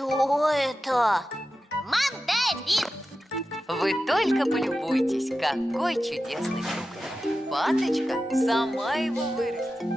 Что это? Мандарин. Вы только полюбуйтесь, какой чудесный фрукт. Паточка сама его вырастет.